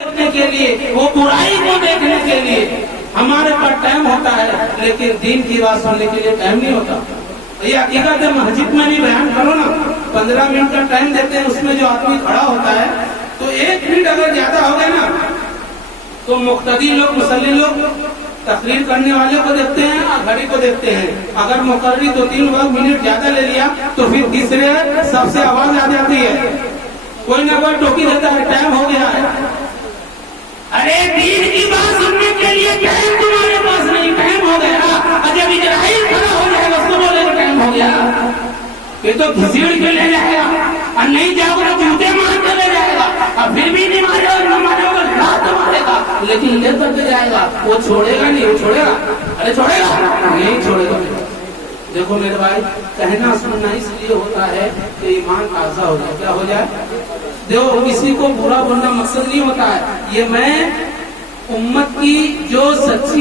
دیکھنے کے لیے، وہ برائی کو دیکھنے کے لیے ہمارے پاس ٹائم ہوتا ہے، لیکن دین کی بات سننے کے لیے ٹائم نہیں ہوتا۔ یہ حقیقت ہے، مسجد میں بھی بیان کرو نا، 15 منٹ کا ٹائم دیتے ہیں، اس میں جو آدمی کھڑا ہوتا ہے تو 1 منٹ اگر زیادہ ہو گیا نا تو مقتدی لوگ، مصلی لوگ تقریر کرنے والے کو دیکھتے ہیں اور گھڑی کو دیکھتے ہیں۔ اگر مقرری 2-3 منٹ زیادہ لے لیا تو پھر تیسرے سب سے آواز آ جاتی ہے، کوئی نہ کوئی ٹوکی دیتا ہے، ٹائم ہو گیا ہے۔ ارے دین کی بات سننے کے لیے ٹائم تمہارے پاس نہیں، ٹائم ہو گیا۔ اور جب اسرائیل کھڑا ہو جائے گا اس کو بولے گا ٹائم ہو گیا، یہ تو گھسیڑ کے لے جائے گا، اور نہیں جاؤ گا جوتے مار کے لے جائے گا، اور پھر بھی نہیں مارے گا، نہ مارے گا، لات مارے گا، لیکن لے کر کے جائے گا۔ وہ چھوڑے گا نہیں، وہ چھوڑے گا؟ ارے چھوڑے گا نہیں، چھوڑے گا۔ دیکھو میرے بھائی، کہنا سننا اس لیے ہوتا ہے کہ ایمان تازہ ہو جائے۔ کیا ہو جائے؟ دیکھو، کسی کو برا بولنا مقصد نہیں ہوتا ہے، یہ میں امت کی جو سچی